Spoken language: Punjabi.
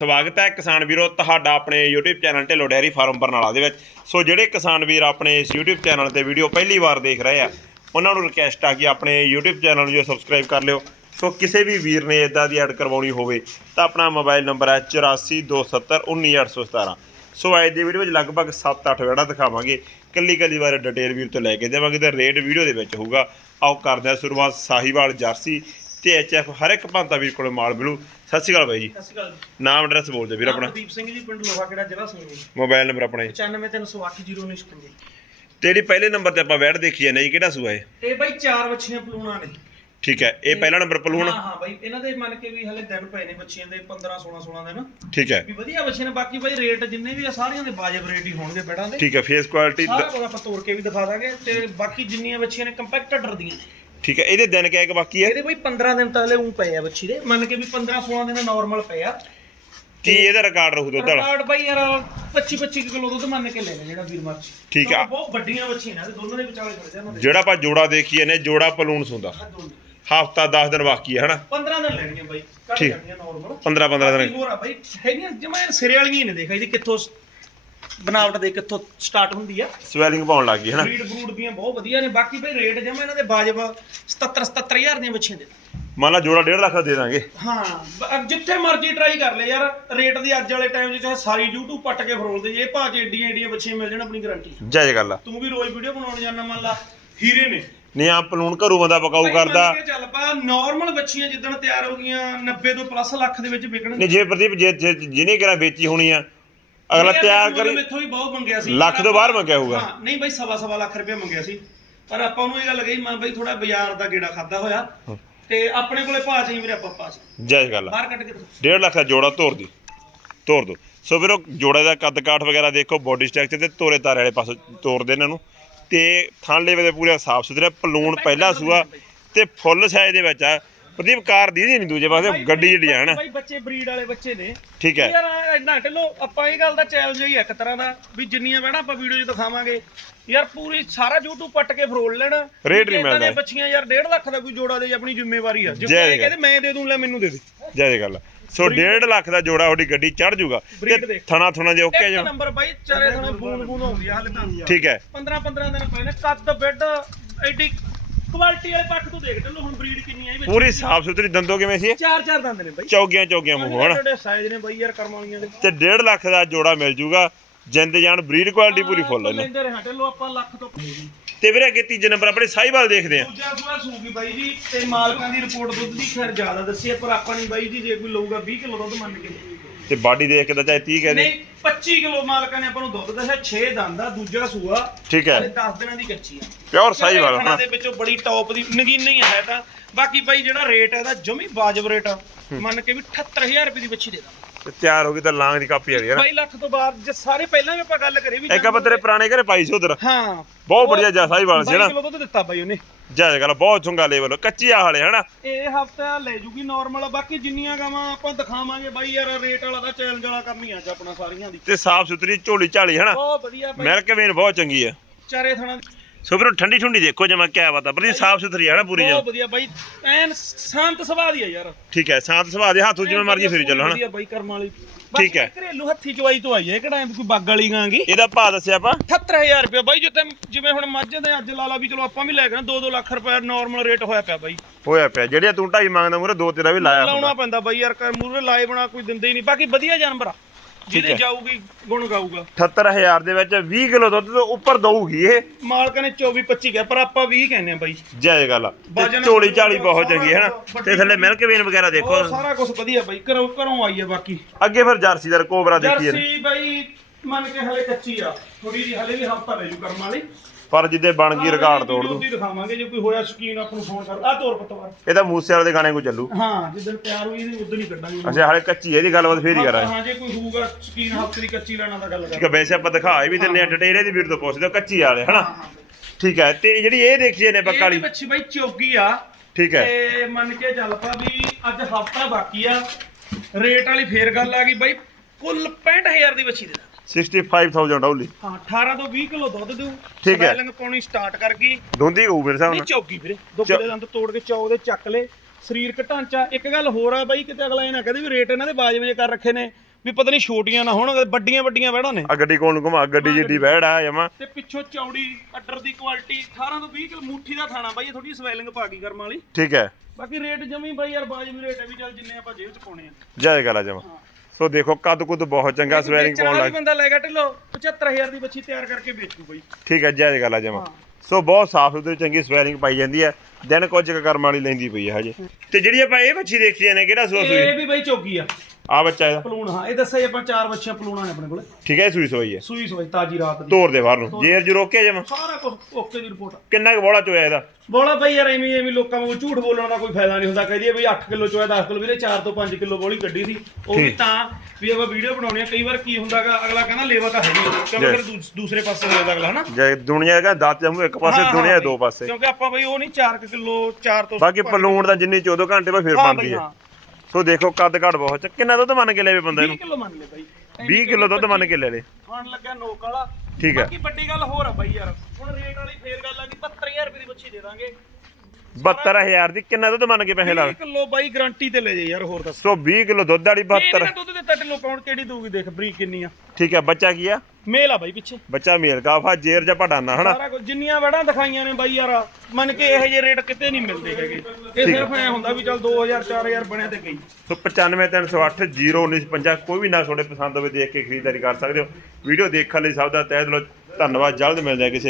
ਸਵਾਗਤ ਹੈ ਕਿਸਾਨ ਵੀਰੋ, ਤੁਹਾਡਾ ਆਪਣੇ YouTube channel Dhillon dairy farm Barnala ਦੇ ਵਿੱਚ। ਸੋ ਜਿਹੜੇ ਕਿਸਾਨ ਵੀਰ ਆਪਣੇ ਇਸ YouTube ਚੈਨਲ ਤੇ ਵੀਡੀਓ ਪਹਿਲੀ ਵਾਰ ਦੇਖ ਰਹੇ ਆ, ਉਹਨਾਂ ਨੂੰ ਰਿਕਵੈਸਟ ਆ ਕਿ ਆਪਣੇ YouTube ਚੈਨਲ ਨੂੰ ਜੋ ਸਬਸਕ੍ਰਾਈਬ ਕਰ ਲਿਓ। ਸੋ ਕਿਸੇ ਵੀ ਵੀਰ ਨੇ ਇਦਾਂ ਦੀ ਐਡ ਕਰਵਾਉਣੀ ਹੋਵੇ, ਤਾਂ ਆਪਣਾ ਮੋਬਾਈਲ ਨੰਬਰ ਹੈ 8427191817 ਸੋ ਅੱਜ ਦੀ ਵੀਡੀਓ ਵਿੱਚ ਲਗਭਗ 7-8 ਵੇੜਾ ਦਿਖਾਵਾਂਗੇ। ਕੱਲੀ ਕੱਲੀ ਵਾਰ ਡਿਟੇਲ ਵੀਰ ਤੋਂ ਲੈ ਕੇ ਦੇਵਾਂਗੇ ਤੇ ਰੇਟ ਵੀਡੀਓ ਦੇ ਵਿੱਚ ਹੋਊਗਾ। ਆਓ ਕਰਦੇ ਹਾਂ ਸ਼ੁਰੂਆਤ, ਸਾਹੀਵਾਲ, ਜਰਸੀ। ਤੇ ਐਚਐਫ ਹਰ ਇੱਕ ਭਾਂਤਾ ਵੀਰ ਕੋਲੇ ਮਾਲ ਮਿਲੂ। ਸਤਿ ਸ਼੍ਰੀ ਅਕਾਲ ਬਾਈ ਜੀ। ਸਤਿ ਸ਼੍ਰੀ ਅਕਾਲ ਨਾਮ ਐਡਰੈਸ ਬੋਲ ਦਿਓ ਵੀਰ ਆਪਣਾ। ਪ੍ਰਦੀਪ ਸਿੰਘ ਜੀ ਪਿੰਡ ਲੋਹਾ ਕਿਹੜਾ ਜ਼ਿਲ੍ਹਾ ਸੰਗਰੂਰ। ਮੋਬਾਈਲ ਨੰਬਰ ਆਪਣਾ ਜੀ। 9530801956 ਤੇਰੀ ਪਹਿਲੇ ਨੰਬਰ ਤੇ ਆਪਾਂ ਵੈੜ ਦੇਖੀ ਜਾਂਦੇ ਜੀ ਕਿਹੜਾ ਸੂਆ ਹੈ ਇਹ ਬਾਈ ਚਾਰ ਬੱਚੀਆਂ ਪਲੂਣਾ ਨੇ। ਠੀਕ ਹੈ ਇਹ ਪਹਿਲਾ ਨੰਬਰ ਪਲੂਣ। ਹਾਂ ਹਾਂ ਬਾਈ ਇਹਨਾਂ ਦੇ ਮੰਨ ਕੇ ਵੀ ਹਲੇ ਦਿਨ ਪਏ ਨੇ ਬੱਚੀਆਂ ਦੇ 15 16 16 ਦਿਨ। ਠੀਕ ਹੈ। ਵੀ ਵਧੀਆ ਬੱਚੇ ਨੇ ਬਾਕੀ ਬਾਈ ਰੇਟ ਜਿੰਨੇ ਵੀ ਆ ਸਾਰਿਆਂ ਦੇ ਵਾਜਬ ਰੇਟ ਹੀ ਹੋਣਗੇ ਬੈੜਾਂ ਦੇ। ਠੀਕ ਹੈ ਫੇਸ ਕੁਆਲਿਟੀ ਸਾਰਾ ਆਪਾਂ ਤੋੜ ਕੇ ਵੀ ਦਿਖਾ ਦਾਂਗੇ ਤੇ ਬਾਕੀ ਜਿੰਨੀਆਂ ਬੱਚੀਆਂ ਨੇ ਕੰਪੈਕਟਡ ਦੀਆਂ ਨੇ ਠੀਕ ਹੈ ਇਹਦੇ ਦਿਨ ਕਿਆ ਇੱਕ ਬਾਕੀ ਹੈ? ਇਹਦੇ ਬਾਈ 15 ਦਿਨ ਤਾਂ ਹਲੇ ਉਂ ਪਏ ਆ ਬੱਚੀ ਦੇ। ਮੰਨ ਕੇ ਵੀ 15 16 ਦਿਨ ਨਾਰਮਲ ਪਏ ਆ। ਕੀ ਇਹਦਾ ਰਿਕਾਰਡ ਰਹੂ ਦੁੱਧ ਵਾਲਾ? ਰਿਕਾਰਡ ਬਾਈ ਯਾਰ 25 25 ਕਿਲੋ ਦੁੱਧ ਮੰਨ ਕੇ ਲੈ ਲੈ ਜਿਹੜਾ ਵੀਰ ਮਰਚ ਠੀਕ ਆ। ਬਹੁਤ ਵੱਡੀਆਂ ਬੱਚੀਆਂ ਨੇ ਦੋਨਾਂ ਦੇ ਵਿਚਾਲੇ ਖੜ ਜਾਣਾ। ਜਿਹੜਾ ਆਪਾਂ ਜੋੜਾ ਦੇਖੀਏ ਨੇ ਜੋੜਾ ਪਲੂਣ ਸੁੰਦਾ। ਹਫਤਾ 10 ਦਿਨ ਬਾਕੀ ਹੈ ਹਨਾ? 15 ਦਿਨ ਲੈਣੀਆਂ ਬਾਈ ਕੱਢ। ਜਾਣੀਆਂ ਨਾਰਮਲ 15 15 ਦਿਨ। ਹੋਰ ਆ ਬਾਈ ਹੈਗੀਆਂ ਜਮਾ ਸਿਰੇ ਵਾਲੀਆਂ ਹੀ ਨੇ ਦੇਖਾ ਇਹਦੀ ਕਿੱਥੋਂ ਬਣਾਵਟ ਦੇ ਕਿੱਥੋਂ ਸਟਾਰਟ ਹੁੰਦੀ ਆ। ਸਵੈਲਿੰਗ ਪਾਉਣ ਲੱਗ ਗਈ ਹਨਾ ਬਰੀਡ ਬਰੂਡ ਦੀਆਂ ਬਹੁਤ ਵਧੀਆ ਨੇ ਬਾਕੀ ਬਾਈ ਰੇਟ ਜਮਾ ਇਹਨਾਂ ਦੇ ਵਾਜਬ 77 77000 ਦੀਆਂ ਬੱਚੀਆਂ ਦੇ। ਮੰਨ ਲਾ ਜੋੜਾ 1.5 ਲੱਖ ਦਾ ਦੇ ਦਾਂਗੇ। ਹਾਂ ਬ- ਜਿੱਥੇ ਮਰਜ਼ੀ ਟਰਾਈ ਕਰ ਲੈ ਯਾਰ ਰੇਟ ਦੀ ਅੱਜ ਵਾਲੇ ਟਾਈਮ 'ਚ ਚਾਹੇ ਸਾਰੀ YouTube ਪੱਟ ਕੇ ਫਰੋਲਦੇ ਜੇ ਭਾਅ 'ਚ ਏਡੀਆਂ ਏਡੀਆਂ ਬੱਚੀਆਂ ਮਿਲ ਜਾਣ ਆਪਣੀ ਗਾਰੰਟੀ ਜਾਇਜ਼ ਗੱਲ ਆ। ਤੂੰ ਵੀ ਰੋਜ਼ ਵੀਡੀਓ ਬਣਾਉਣ ਜਾਂਦਾ ਮੰਨ ਲਾ ਹੀਰੇ ਨੇ। ਨਹੀਂ ਆ ਪਲੂਣ ਘਰੋਂ ਬੰਦਾ ਬਾਈ ਕਰਦਾ। ਮੰਨ ਕੇ ਚੱਲ ਪਾ ਨਾਰਮਲ ਬੱਚੀਆਂ ਜਿੱਦਣ ਤਿਆਰ ਹੋ ਗਈਆਂ 90 ਤੋਂ ਪਲੱਸ ਲੱਖ ਦੇ ਵਿੱਚ ਵਿਕਣ ਨਹੀਂ ਜੇ ਪ੍ਰਦੀਪ ਜੇ ਜੇ- ਜਿਹਨੇ ਕਿਹੜਾ ਵੇਚੀ ਹੋਣੀ ਆ ਅਗਲਾ ਤਿਆਰ ਕਰੀ ਮੈਥੋਂ ਵੀ ਬਹੁਤ ਮੰਗਿਆ ਸੀ। ਲੱਖ ਤੋਂ ਬਾਹਰ ਮੰਗਿਆ ਹੋਊਗਾ। ਹਾਂ ਨਹੀਂ ਬਾਈ ਸਵਾ ਸਵਾ ਲੱਖ ਰੁਪਏ ਮੰਗਿਆ ਸੀ। ਪਰ ਆਪਾਂ ਨੂੰ ਇਹ ਗੱਲ ਕਹੀ ਮੈਂ ਬਾਈ ਥੋੜਾ ਬਾਜ਼ਾਰ ਦਾ ਗੇੜਾ ਖਾਦਾ ਹੋਇਆ। ਤੇ ਆਪਣੇ ਕੋਲੇ ਭਾਅ ਚਾਹੀ ਮੇਰੇ ਆਪਾਂ ਪਾਸ ਜਾਇਜ਼ ਗੱਲ ਬਾਹਰ ਕੱਢ ਕੇ। 1.5 ਲੱਖ ਦਾ ਜੋੜਾ ਤੋੜ ਦੀ। ਤੋੜ ਦੋ। ਸੋ ਫਿਰ ਉਹ ਜੋੜੇ ਦਾ ਕੱਦ ਕਾਠ ਵਗੈਰਾ ਦੇਖੋ ਬੋਡੀ ਸਟਰਕਚਰ ਤੇ ਤੋਰੇ ਤਾਰੇ ਵਾਲੇ ਪਾਸੋਂ ਤੋੜਦੇ ਇਹਨਾਂ। ਨੂੰ ਤੇ ਥਣ ਲੇਵੇ ਦੇ ਪੂਰੇ ਸਾਫ਼ ਸੁਥਰੇ ਪਲੂਣ ਪਹਿਲਾ ਸੂਆ ਤੇ ਫੁੱਲ ਸਾਈਜ਼ ਦੇ ਵਿੱਚ ਆ। ਪ੍ਰਦੀਪ ਕਾਰ ਦੀ ਨਹੀਂ ਦੂਜੇ ਪਾਸੇ ਗੱਡੀ ਜਿਹੜੀ ਆ ਨਾ। ਬਾਈ ਬੱਚੇ ਬਰੀਡ ਵਾਲੇ ਬੱਚੇ ਨੇ। ਠੀਕ ਹੈ। ਯਾਰ ਇੰਨਾ ਢਿੱਲੋ ਆਪਾਂ ਇਹ ਗੱਲ ਦਾ ਚੈਲੰਜ ਹੀ ਇੱਕ ਤਰ੍ਹਾਂ ਦਾ ਵੀ ਜਿੰਨੀਆਂ ਬਹਿਣਾ ਆਪਾਂ ਵੀਡੀਓ 'ਚ ਦਿਖਾਵਾਂਗੇ ਯਾਰ ਪੂਰੀ ਸਾਰਾ YouTube ਪੱਟ ਕੇ ਫਰੋਲ ਲੈਣ। ਰੇਟ ਨਹੀਂ ਮਿਲਦਾ। ਬੱਚੀਆਂ ਯਾਰ 1.5 ਲੱਖ ਦਾ ਕੋਈ ਜੋੜਾ ਦੇ ਆਪਣੀ ਜ਼ਿੰਮੇਵਾਰੀ ਆ। ਜੇ ਜੈ ਜੈ। ਕਹਿੰਦੇ ਮੈਂ ਦੇ ਦੂੰ ਲੈ ਮੈਨੂੰ ਦੇ ਦੇ। ਜੈ ਗੱਲ। ਆ। ਸੋ 1.5 ਲੱਖ ਦਾ ਜੋੜਾ ਤੁਹਾਡੀ ਗੱਡੀ ਚੜ ਜੂਗਾ। Breed ਤੇ। ਥਣਾ ਥੁਣਾ ਜੇ ਓਕੇ ਜੋ ਨੰਬਰ ਬਾਈ ਚਾਰੇ ਥਾਣੇ ਬੂੰਦ ਬੂੰਦ ਆਉਂਦੀ ਆ ਹਾਲੇ ਤਾਂ। ਠੀਕ ਹੈ। 15 15 ਦਿਨ ਪਏ ਨੇ ਕੱਦ ਬੈੱਡ ਐਡੀ ਕੁਆਲਿਟੀ ਵਾਲੇ ਪੱਖ ਤੋਂ ਦੇਖ ਢਿੱਲੋ ਹੁਣ ਬਰੀਡ ਕਿੰਨੀ ਆਈ ਵਿੱਚ ਪੂਰੀ ਸਾਫ਼ ਸੁਥਰੀ ਦੰਦੋ ਕਿਵੇਂ ਸੀ? ਇਹ? ਚਾਰ ਚਾਰ ਦੰਦ ਨੇ ਬਾਈ। ਚੌਗੀਆਂ ਚੌਗੀਆਂ ਮੂੰਹ ਹਨਾ ਜਿਹੜੇ ਸਾਈਜ਼ ਨੇ ਬਾਈ ਯਾਰ ਕਰਮ ਵਾਲੀਆਂ ਦੇ। ਤੇ 1.5 ਲੱਖ ਦਾ ਜੋੜਾ ਮਿਲ ਜੂਗਾ। ਜਿੰਦ ਜਾਨ ਬਰੀਡ ਕੁਆਲਿਟੀ ਪੂਰੀ ਫੁੱਲ ਇਹਨੂੰ। ਲੈਂਦੇ ਰਹੇ ਢਿੱਲੋ ਆਪਾਂ ਲੱਖ ਤੋਂ ਤੇ ਵੀਰੇ ਅੱਗੇ ਤੀਜੇ ਨੰਬਰ ਆਪਣੇ ਸਾਈਵਾਲ ਦੇਖਦੇ ਆ ਦੂਜਾ ਸੂਆ ਸੂਗੀ ਬਾਈ ਜੀ ਤੇ ਮਾਲਕਾਂ ਦੀ ਰਿਪੋਰਟ ਦੁੱਧ ਦੀ ਖੈਰ ਜ਼ਿਆਦਾ ਦੱਸੀ ਹੈ ਪਰ ਆਪਾਂ ਨਹੀਂ ਬਾਈ ਜੀ ਜੇ ਕੋਈ ਲਊਗਾ 20 ਕਿਲੋ ਦੁੱਧ ਮੰਨ ਕੇ। ਤੇ ਬਾਡੀ ਦੇਖ ਕੇ ਤਾਂ ਚਾਹੇ 30 ਕਹਿ ਦੇ। ਨਹੀਂ 25 ਕਿਲੋ ਮਾਲਕਾਂ ਨੇ ਆਪਾਂ ਨੂੰ ਦੁੱਧ ਦੱਸਿਆ 6 ਦੰਦ ਆ ਦੂਜਾ ਸੂਆ। ਠੀਕ ਹੈ। ਹਲੇ 10 ਦਿਨਾਂ ਦੀ ਕੱਚੀ ਆ। ਪਿਓਰ ਸਾਈਵਾਲ ਖਾਣਾ ਹਾਂ ਦੇ ਵਿੱਚੋਂ ਬੜੀ ਟੌਪ ਦੀ ਨਗੀਨਾ ਹੀ ਹੈ ਤਾਂ। ਬਾਕੀ ਬਾਈ ਜਿਹੜਾ ਰੇਟ ਹੈ ਇਹਦਾ ਜਮੀ ਵਾਜਬ ਰੇਟ ਆ। ਮੰਨ ਕੇ ਵੀ 78000 ਰੁਪਏ ਦੀ ਬੱਚੀ ਦੇ ਦਾਂ ਤੇ ਤਿਆਰ ਹੋ ਗਈ ਤਾਂ ਲਾਂਗ ਦੀ ਕਾਪੀ ਵਾਲੀ ਹੈ ਨਾ। 22 ਲੱਖ ਤੋਂ ਬਾਅਦ ਜੇ ਸਾਰੇ ਪਹਿਲਾਂ ਵੀ ਆਪਾਂ ਗੱਲ ਕਰੇ ਵੀ ਇੱਕ ਆਪਾਂ ਤੇਰੇ ਪੁਰਾਣੇ ਘਰੇ ਪਾਈ ਸੀ ਉਧਰ। ਹਾਂ। ਬਹੁਤ ਵਧੀਆ ਜਾ ਸਾਈਵਾਲ ਸੀ 22 ਨਾ ਕਿਲੋ ਦੁੱਧ ਦਿੱਤਾ ਬਾਈ ਉਹਨੇ। ਜੈ ਗੱਲ ਬਹੁਤ ਚੰਗਾ ਲੈਵਲ ਕੱਚੀ ਆ ਹਲੇ ਹਨਾ? ਇਹ ਹਫਤਾ ਲੈ ਜੂਗੀ ਨਾਰਮਲ ਬਾਕੀ ਜਿੰਨੀਆਂ ਗਾਵਾਂ ਆਪਾਂ ਦਿਖਾਵਾਂਗੇ ਬਾਈ ਯਾਰ ਰੇਟ ਵਾਲਾ ਤਾਂ ਚੈਲੰਜ ਵਾਲਾ ਕਰਨੀ ਅੱਜ ਆਪਣਾ ਸਾਰੀਆਂ ਦੀ। ਤੇ ਸਾਫ਼ ਸੁਥਰੀ ਝੋਲੀ ਝਾਲੀ ਹਨਾ? ਬਹੁਤ ਵਧੀਆ ਬਾਈ। ਮਿਲਕ ਵੇਨ ਬਹੁਤ ਚੰਗੀ ਆ। ਚਾਰੇ ਥਾਣਾ ਦੀ ਸੋ ਫਿਰ ਠੰਡੀ ਠੁੰਡੀ ਦੇਖੋ ਜਮਾ ਕਿਆ ਬਾਤ ਆ। ਪਰ ਸਾਫ਼ ਸੁਥਰੀ ਹੈ ਨਾ ਪੂਰੀ ਜਮ ਬਹੁਤ ਵਧੀਆ ਬਾਈ ਐਨ ਸ਼ਾਂਤ ਸੁਭਾਅ ਦੀ ਆ ਯਾਰ। ਠੀਕ ਹੈ ਸ਼ਾਂਤ ਸੁਭਾਅ ਦੇ ਹੱਥੋਂ ਜਿਵੇਂ ਮਰਜ਼ੀ ਫਿਰੀ ਚੱਲੋ ਹਨਾ। ਵਧੀਆ ਬਾਈ ਕਰਮ ਵਾਲੀ। ਠੀਕ ਹੈ। ਘਰੇਲੂ ਹੱਥੀ ਚਵਾਈ ਤੋਂ ਆਈ ਹੈ ਕਿਹੜਾ ਐਂ ਕੋਈ ਬੱਗ ਵਾਲੀ ਗਾਂਗੀ ਇਹਦਾ ਭਾਅ ਦੱਸਿਆ ਆਪਾਂ। 78000 ਰੁਪਏ ਬਾਈ ਜਿੱਥੇ ਜਿਵੇਂ ਹੁਣ ਮੱਝ ਦੇ ਅੱਜ ਲਾ ਲਾ ਵੀ ਚਲੋ ਆਪਾਂ ਵੀ ਲੈ ਗਏ 2-2 ਲੱਖ ਰੁਪਏ ਨਾਰਮਲ ਰੇਟ ਹੋਇਆ ਪਿਆ ਬਾਈ। ਹੋਇਆ ਪਿਆ ਜਿਹੜੀਆਂ ਤੂੰ ਢਾਈ ਮੰਗਦਾ ਮੂਰੇ ਦੋ ਤੇਰਾ ਵੀ ਲਾਇਆ ਲਾਉਣਾ ਪੈਂਦਾ ਬਾਈ ਯਾਰ ਕਰ ਮੂਰੇ ਲਾਏ ਬਣਾ ਕੋਈ ਦਿੰਦੇ ਹੀ ਨਹੀਂ। ਬਾਕੀ ਵਧੀਆ ਜਾਨਵਰ ਆ। ਜਿਹਦੇ। ਜਾਊਗੀ ਗੁਣ ਗਾਊਗਾ। 78000 ਦੇ ਵਿੱਚ 20 ਕਿਲੋ ਦੁੱਧ ਤੋਂ ਉੱਪਰ ਦਊਗੀ ਇਹ। ਮਾਲਕ ਨੇ 24 25 ਗਿਆ ਪਰ ਆਪਾਂ 20 ਕਹਿੰਦੇ ਆ ਬਾਈ। ਜੈ ਗੱਲ ਆ। ਵਜਨ ਝੋਲੀ ਝਾਲੀ ਬਹੁਤ ਚੰਗੀ ਹੈ ਨਾ। ਤੇ ਥੱਲੇ ਮਿਲਕ ਵੇਨ ਵਗੈਰਾ ਦੇਖੋ। ਉਹ ਸਾਰਾ ਕੁਝ ਵਧੀਆ ਬਾਈ ਘਰੋਂ ਘਰੋਂ ਆਈ ਹੈ ਬਾਕੀ। ਅੱਗੇ ਫਿਰ ਜਰਸੀ ਦਾ ਕੋਬਰਾ ਦੇਖੀਏ। ਜਰਸੀ ਬਾਈ ਮੰਨ ਕੇ ਹਲੇ ਕੱਚੀ ਆ। ਥੋੜੀ ਜੀ ਹਲੇ ਵੀ ਹਫਤਾ ਲੈ ਜੂ ਕਰਮ ਵਾਲੀ। ਪਰ ਜਿੱਦੇ ਬਣ ਗਈ ਰਿਕਾਰਡ ਤੋੜ ਦੂ। ਦਿਖਾਵਾਂਗੇ ਜੇ ਕੋਈ ਹੋਇਆ ਸ਼ਕੀਨ ਆਪ ਨੂੰ ਫੋਨ ਕਰ। ਆ ਤੋਰ ਪਤਵਾਰ ਇਹ ਤਾਂ ਮੂਸੇ ਵਾਲੇ ਦੇ ਗਾਣੇ ਕੋ ਚੱਲੂ। ਹਾਂ ਜਿੱਦਣ ਤਿਆਰ ਹੋਈ ਇਹਦੀ ਉਦੋਂ ਹੀ ਕੱਢਾਂਗੇ। ਅੱਛਾ ਹਾਲੇ ਕੱਚੀ ਹੈ, ਇਹਦੀ ਗੱਲਬਾਤ ਫੇਰ ਹੀ ਕਰਾਂਗੇ। ਹਾਂ ਜੇ ਕੋਈ ਹੋਊਗਾ ਸ਼ਕੀਨ ਹਫ਼ਤੇ ਦੀ ਕੱਚੀ ਲੈਣਾ ਤਾਂ ਗੱਲ ਠੀਕ ਕਰ ਹੈ ਵੈਸੇ ਆਪਾਂ ਦਿਖਾਏ ਵੀ ਦਿੰਨੇ ਆ ਡਿਟੇਲ ਇਹਦੀ ਵੀਰ ਤੋਂ ਪੁੱਛਦੇ ਕੱਚੀ ਵਾਲੇ ਹਨਾ? ਠੀਕ ਹੈ ਤੇ ਜਿਹੜੀ ਇਹ ਦੇਖੀਏ ਨੇ ਬੱਕਾ ਵਾਲੀ। ਬੱਚੀ ਬਾਈ ਚੌਗੀ ਆ। ਠੀਕ ਹੈ ਤੇ ਮੰਨ ਕੇ ਚੱਲ ਪਾ ਵੀ ਅੱਜ ਹਫਤਾ ਬਾਕੀ ਆ। ਰੇਟ ਵਾਲੀ ਫੇਰ ਗੱਲ ਆ ਗਈ ਬਾਈ ਕੁੱਲ 65000 ਦੀ ਬੱਚੀ ਦੇ ਦਾਂ 65000 ਡੌਲੀ ਹਾਂ 18 ਤੋਂ 20 ਕਿਲੋ ਦੁੱਧ ਦਿਓ ਠੀਕ ਹੈ। ਸਵੈਲਿੰਗ ਪਾਉਣੀ ਸਟਾਰਟ ਕਰ ਗਈ। ਦੋਂਦੀ ਹੋਊ ਮੇਰੇ ਹਿਸਾਬ ਨਹੀਂ ਨਾਲ। ਚੌਕੀ ਵੀਰੇ। ਦੁੱਧ ਦੇ ਦੰਦ ਤੋੜ ਕੇ ਚੌਕ ਦੇ ਚੱਕ ਲੇ। ਸਰੀਰਕ ਢਾਂਚਾ ਇੱਕ ਗੱਲ ਹੋਰ ਆ ਬਾਈ ਕਿਤੇ ਅਗਲਾ ਇਹ ਨਾ ਕਹਦੇ ਵੀ ਰੇਟ ਇਹਨਾਂ ਦੇ ਬਾਜਵੇਂ ਜੇ ਕਰ ਰੱਖੇ ਨੇ ਵੀ ਪਤਾ ਨਹੀਂ ਛੋਟੀਆਂ ਨਾ ਹੋਣ ਵੱਡੀਆਂ ਵੱਡੀਆਂ ਵਹਿੜਾਂ ਨੇ। ਆ ਗੱਡੀ ਕੋਲ ਨੂੰ ਘੁਮਾ ਗੱਡੀ ਜਿੱਡੀ ਬਹਿੜ ਆ ਜਮਾ ਤੇ ਪਿੱਛੋਂ ਚੌੜੀ ਅੱਡਰ ਦੀ ਕੁਆਲਿਟੀ 18 ਤੋਂ 20 ਕਿਲੋ ਮੁੱਠੀ ਦਾ ਥਾਣਾ ਬਾਈ ਇਹ ਥੋੜੀ ਸਵੈਲਿੰਗ ਪਾ ਗਈ ਕਰਮ ਵਾਲੀ। ਠੀਕ ਹੈ। ਬਾਕੀ ਰੇਟ ਜਮੀ ਬਾਈ ਯਾਰ ਬਾਜੂ ਰੇਟ ਹੈ ਵੀ ਚੱਲ ਜਿੰਨੇ ਆਪਾਂ ਜੇਬ ਚ ਪਾਉਣੇ ਆ। ਜੈ ਗੱਲ ਆ ਜਮਾ। ਸੋ ਦੇਖੋ ਕੱਦ ਕੁੱਦ ਬਹੁਤ ਚੰਗਾ ਸਵੈਰਿੰਗ ਪਾਉਣ ਲੱਗ ਬੰਦਾ ਲੈ ਗਿਆ ਢਿੱਲੋ 75000 ਦੀ ਬੱਚੀ ਤਿਆਰ ਕਰਕੇ ਵੇਚੂ ਬਾਈ। ਠੀਕ ਹੈ ਜੈ ਗੱਲ ਆ ਜਮਾ ਸੋ ਬਹੁਤ ਸਾਫ਼ ਸੁਥਰੀ ਚੰਗੀ ਸਵੈਰਿੰਗ ਪਾਈ ਜਾਂਦੀ ਹੈ। ਦਿਨ ਕੁਝ ਕਰਮ ਵਾਲੀ ਲੈਂਦੀ ਪਈ ਹੈ ਹਜੇ। ਤੇ ਜਿਹੜੀ ਆਪਾਂ ਇਹ ਬੱਚੀ ਦੇਖੀ ਜਾਂਦੇ ਕਿਹੜਾ ਸੂਆ ਸੂਈ? ਇਹ ਵੀ ਬਾਈ ਚੌਕੀ ਆ। ਆ ਬੱਚਾ ਇਹਦਾ। ਪਲੂਣ ਹਾਂ ਇਹ ਦੱਸਿਆ ਜੀ ਆਪਾਂ ਚਾਰ ਬੱਚੀਆਂ ਪਲੂਣਾਂ ਨੇ ਆਪਣੇ ਕੋਲੇ। ਠੀਕ ਹੈ ਇਹ ਸੂਈ ਸੋਈ ਹੈ। ਸੂਈ ਸੋਈ ਤਾਜੀ ਰਾਤ ਦੀ। ਤੋਰ ਦੇ ਬਾਹਰ ਨੂੰ। ਜੇਰ ਜੂ ਰੋਕਿਆ ਜਮਾ ਸਾਰਾ ਕੁਝ ਓਕੇ ਦੀ ਰਿਪੋਰਟ ਕਿੰਨਾ ਕੁ ਬੋਲਾ ਚੋਇਆ ਇਹਦਾ? ਬੋਲਾ ਬਾਈ ਯਾਰ ਐਵੇਂ ਐਵੇਂ ਲੋਕਾਂ ਨੂੰ ਝੂਠ ਬੋਲਣ ਦਾ ਕੋਈ ਫਾਇਦਾ ਨਹੀਂ ਹੁੰਦਾ। ਕਹਦੀ ਵੀ 8 ਕਿਲੋ ਚੋਇਆ 10 ਕਿਲੋ। ਵੀਰੇ 4 ਤੋਂ 5 ਕਿਲੋ ਬੋਲੀ ਕੱਢੀ ਸੀ। ਉਹ ਵੀ ਤਾਂ ਵੀ ਆਪਾਂ ਵੀਡੀਓ ਬਣਾਉਣੀ ਆ ਕਈ ਵਾਰ ਕੀ ਹੁੰਦਾਗਾ ਅਗਲਾ ਕਹਿੰਦਾ ਲੇਵਾ ਤਾਂ ਹੈ ਨਹੀਂ ਕਿਉਂਕਿ ਫਿਰ ਦੂਸ- ਦੂਸਰੇ ਪਾਸੇ ਹੋ ਜਾਂਦਾ ਅਗਲਾ ਹਨਾ? ਜੇ ਦੁਨੀਆ ਦਾ ਦਾਤ ਜਮੂ ਇੱਕ ਪਾਸੇ ਹਾਂ, ਦੁਨੀਆ ਹਾਂ ਦੋ ਪਾਸੇ। ਕਿਉਂਕਿ ਆਪਾਂ ਬਈ ਉਹ ਨਹੀਂ 4 ਕਿਲੋ 4 ਤੋਂ ਬਾਕੀ ਪਲੂਣ ਦਾ ਜਿੰਨੀ 14 ਘੰਟੇ ਬਾਅਦ ਫਿਰ ਹਾਂ ਬਣਦੀ ਬਈ ਹੈ। ਹਾਂ। ਸੋ ਦੇਖੋ ਕੱਦ ਘੜ ਬਹੁਤ ਚ। ਕਿੰਨਾ ਦੁੱਧ ਮੰਨ ਕੇ ਲੈਵੇ ਬੰਦਾ 20 ਇਹਨੂੰ ਕਿਲੋ ਮੰਨ ਲੈ ਬਾਈ। 20 ਕਿਲੋ ਦੁੱਧ ਮੰਨ ਕੇ ਲੈ ਲੇ ਖਾਣ ਲੱਗਾ ਨੋਕ ਵਾਲਾ। ਠੀਕ ਹੈ। ਬਾਕੀ ਵੱਡੀ ਗੱਲ ਹੋਰ ਆ ਬਾਈ ਯਾਰ। ਹੁਣ ਰੇਟ ਵਾਲੀ ਫੇਰ ਗੱਲ ਆ ਕਿ 72000 ਰੁਪਏ ਦੀ ਬੱਚੀ ਦੇ ਦਾਂਗੇ। 72000 ਦੀ ਕਿੰਨਾ ਦੁੱਧ ਮੰਨ ਕੇ ਪੈਸੇ ਲਾ? 20 ਕਿਲੋ ਬਾਈ ਗਾਰੰਟੀ ਤੇ ਲੈ ਜੇ ਯਾਰ ਹੋਰ ਦੱਸ। ਸੋ 20 ਕਿਲੋ ਦੁੱਧ ਵਾਲੀ 72 ਇਹਨੇ ਦੁੱਧ ਦਿੱਤਾ ਢਿੱਲੋ ਕੌਣ ਕਿਹੜੀ ਦਊਗੀ? ਦੇਖ ਬਰੀਕ ਕਿੰਨੀ ਆ। ਠੀਕ ਹੈ ਬੱਚਾ ਕੀ ਆ? ਮੇਲ ਆ ਬਾਈ ਪਿੱਛੇ। ਬੱਚਾ ਮੇਲ ਕਾਫਾ ਜੇਰ ਜਾਂ ਪੜਾਨਾ ਹਨਾ? ਸਾਰਾ ਕੁਝ ਜਿੰਨੀਆਂ ਵੜਾਂ ਦਿਖਾਈਆਂ ਨੇ ਬਾਈ ਯਾਰ ਮੰਨ ਕੇ ਇਹੋ ਜਿਹੇ ਰੇਟ ਕਿਤੇ ਨਹੀਂ ਮਿਲਦੇ ਹੈਗੇ। ਇਹ ਸਿਰਫ ਐ ਹੁੰਦਾ ਵੀ ਚੱਲ 2000 4000 ਬਣਿਆ ਤੇ ਗਈ। ਸੋ 95308 01950 ਕੋਈ ਵੀ ਨਾ ਤੁਹਾਡੇ ਪਸੰਦ ਹੋਵੇ ਦੇਖ ਕੇ ਖਰੀਦਦਾਰੀ ਕਰ ਸਕਦੇ ਹੋ। ਵੀਡੀਓ ਦੇਖਣ ਲਈ ਸਭ ਦਾ ਤਹਿ ਦਿਲੋਂ ਧੰਨਵਾਦ ਜਲਦ ਮਿਲਦੇ ਆ ਕਿਸੇ